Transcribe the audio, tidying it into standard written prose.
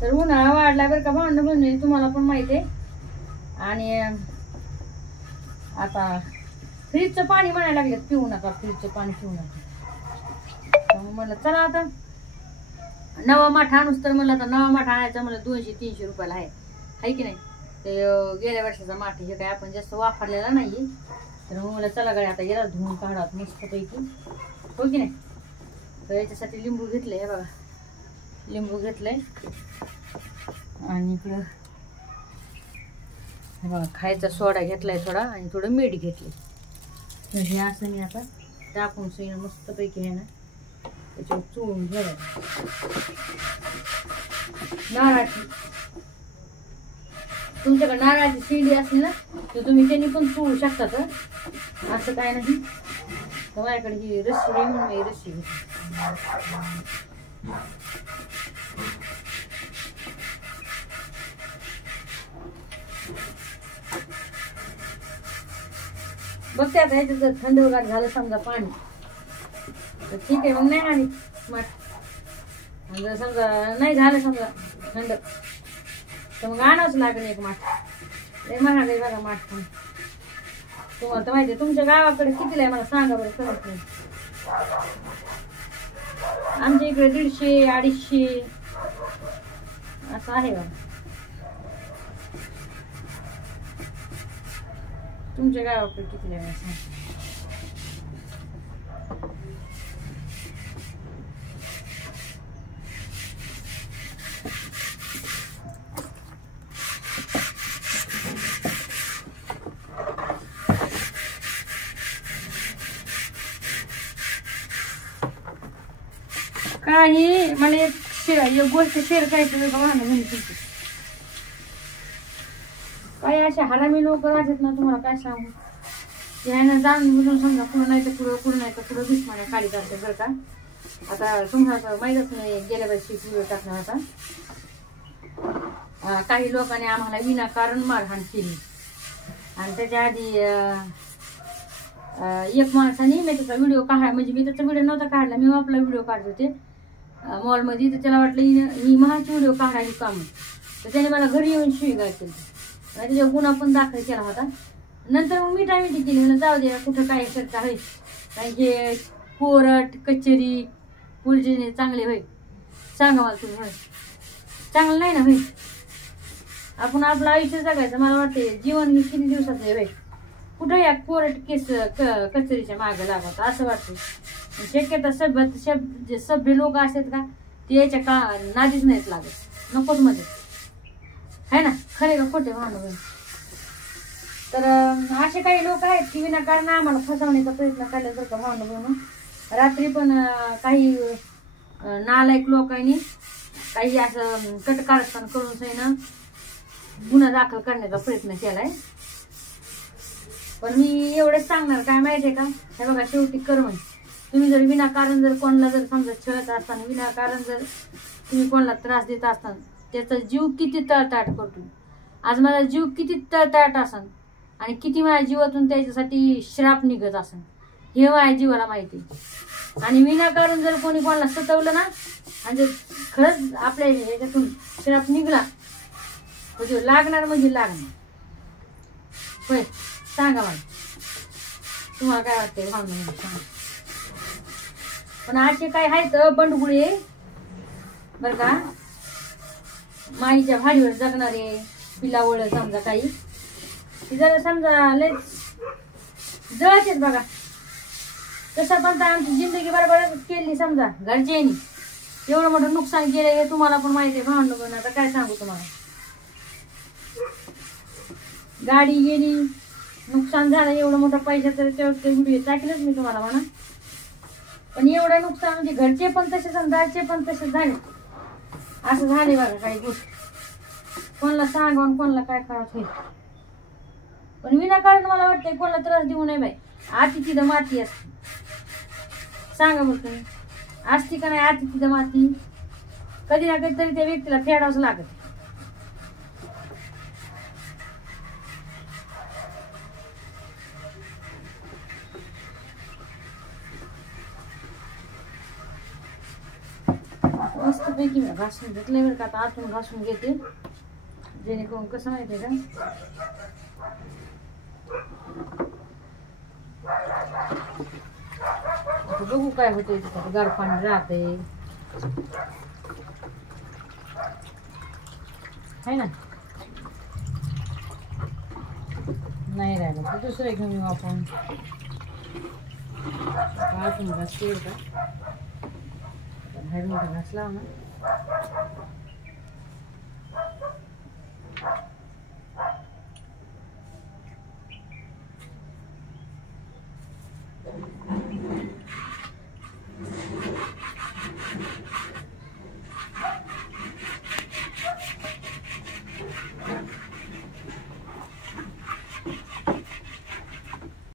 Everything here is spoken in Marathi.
तर उन्हाळा वाढला बरं का भांडण बनवणे तुम्हाला पण माहिती आहे. आणि आता फ्रीजचं पाणी म्हणायला लागले पिऊ नका, फ्रीजचं पाणी पिऊ नका. मग म्हणलं चला आता नवा माठा आणूस तर म्हणलं आता नवा माठा आणायचा म्हणलं 200-300 रुपयाला आहे की नाही. ते गेल्या वर्षाचा माठ हे काय आपण जास्त वापरलेला नाही. तर मग मला चला गाडी आता याला धुवून काढा मस्तपैकी, हो की नाही. तर याच्यासाठी लिंबू घेतलंय, हे बघा लिंबू घेतलंय. आणि इकडं हे बघा खायचा सोडा घेतलाय थोडा आणि थोडं मीठ घेतलं. तर हे असं मी आता टाकून सईनं मस्तपैकी आहे ना त्याच्यावर चोळून घ्यायला. नारळाची तुमच्याकडे नारळाची शेंडी असली ना तर तुम्ही त्यांनी पण चोळू शकता. तर असं काय नाही. तर माझ्याकडे ही रस्सी आहे म्हणून ही रस्सी बघते आता. ह्याच्यात जर थंडगार झालं समजा पाणी तर ठीक आहे, मग नाही आणि माठ. आणि जर समजा नाही झालं समजा थंड तर मग आणावंच लागेल एक माठ. लय महाग आहे बघा माठ. पण तुम्हाला तर माहिती आहे तुमच्या गावाकडे कितीला आहे मला सांगा बरं, कळत नाही. आमच्या इकडे 150-250 असं आहे बघा. तुमच्या गावाकडे कितीला आहे सांगा. काही मला एक गोष्ट शेअर करायची का वाहन म्हणजे काही असे हरामी लोक राहतात ना तुम्हाला काय सांगू. यानं जाणून बुजून समजा पुढं नाही तर पुढं नाही तर पुढं दुश्मने काढीत असते बरं का. आता तुम्हाला माहीतच नाही गेल्या वर्षी व्हिडिओ टाकला होता. काही लोकांनी आम्हाला विनाकारण मारहाण केली. आणि त्याच्या आधी एक माणसाने मी त्याचा व्हिडिओ काढला, म्हणजे मी त्याचा व्हिडिओ नव्हता काढला, मी आपला व्हिडिओ काढत होते मॉलमध्ये. तर त्याला वाटलं ही महाची व्हिडिओ काढायची काम. तर त्याने मला घरी येऊन शिवीगाळ केली. त्याच्या गुन्हा पण दाखल केला होता. नंतर मग मी टायमिटी केली म्हणून जाऊ दे कुठं काय करता होईल. कारण की कोर्ट कचेरी पोलिस चांगले होईल सांगा मला तुम्ही. होय चांगलं नाही ना होईल. आपण आपलं आयुष्य जगायचं. मला वाटते जीवन हे किती दिवसाचं आहे होईल. कुठं या कोर्ट केस कचेरीच्या मागं लागत असं वाटतं. शक्यता जे सभ्य लोक असतात का ते याच्या का नादीच नाहीत लागत, नकोच मध्ये है ना. खरे का खोटे भांडण. तर असे काही लोक आहेत की विनाकारण आम्हाला फसवण्याचा प्रयत्न केला जर का भांडण म्हणून. रात्री पण काही नालायक लोकांनी काही असं कटकारस्थान करून सैन गुन्हा दाखल करण्याचा प्रयत्न केलाय. पण मी एवढंच सांगणार काय माहितीये का, हे बघा शेवटी कर्म. तुम्ही जर विनाकारण जर कोणाला जर समजा छळत असताना विनाकारण जर तुम्ही कोणाला त्रास देत असताना त्याचा जीव किती तळतळ करतो. आज माझा जीव किती तळतळत असन आणि किती माझ्या जीवातून त्याच्यासाठी श्राप निघत असन हे माझ्या जीवाला माहिती. आणि विनाकारण जर कोणी कोणाला सतवलं ना आणि जर खरंच आपल्या ह्याच्यातून श्राप निघला म्हणजे लागणार म्हणजे लागणार. होय सांगा मला तुम्हाला काय वाटतंय भावना सांगा. पण असे काय आहेत बंडगुळे बर का, माईच्या भाडीवर जगणारे पिलावळ समजा काही ती जरा समजा लय जळतेच बघा. तसं पण तर आमची जिंदगी बरोबर केली समजा घरच्यांनी. एवढं मोठं नुकसान केलं हे तुम्हाला पण माहिती आहे. भांडण पण आता काय सांगू तुम्हाला. गाडी गेली नुकसान झालं एवढं मोठं पैशाचं ते व्हिडिओ टाकलेच मी तुम्हाला म्हणा. पण एवढं नुकसान म्हणजे घरचे पण तसेच आणि दारचे पण तसेच झाले. असं झाले बघा काही गोष्टी. कोणाला सांगून कोणाला काय करत होईल. पण विनाकारण मला वाटतंय कोणाला त्रास देऊ नये बाई. आती तिथं माती असते सांगा बघ तुम्ही. असती का नाही आती तिथं माती. कधी ना कधी तरी त्या व्यक्तीला फेडावंच लागत. मस्तपैकी मी घासून घेतलं बरं का. आता आतून घासून घेते जेणेकरून कसं माहिती आहे का, आता बघू काय होतंय तिथं. गार पाणी राहतंय है ना. नाही राहिलं तर दुसरं घेऊन येऊ आपण. आतून घासते का बाहेर मोठा घासला ना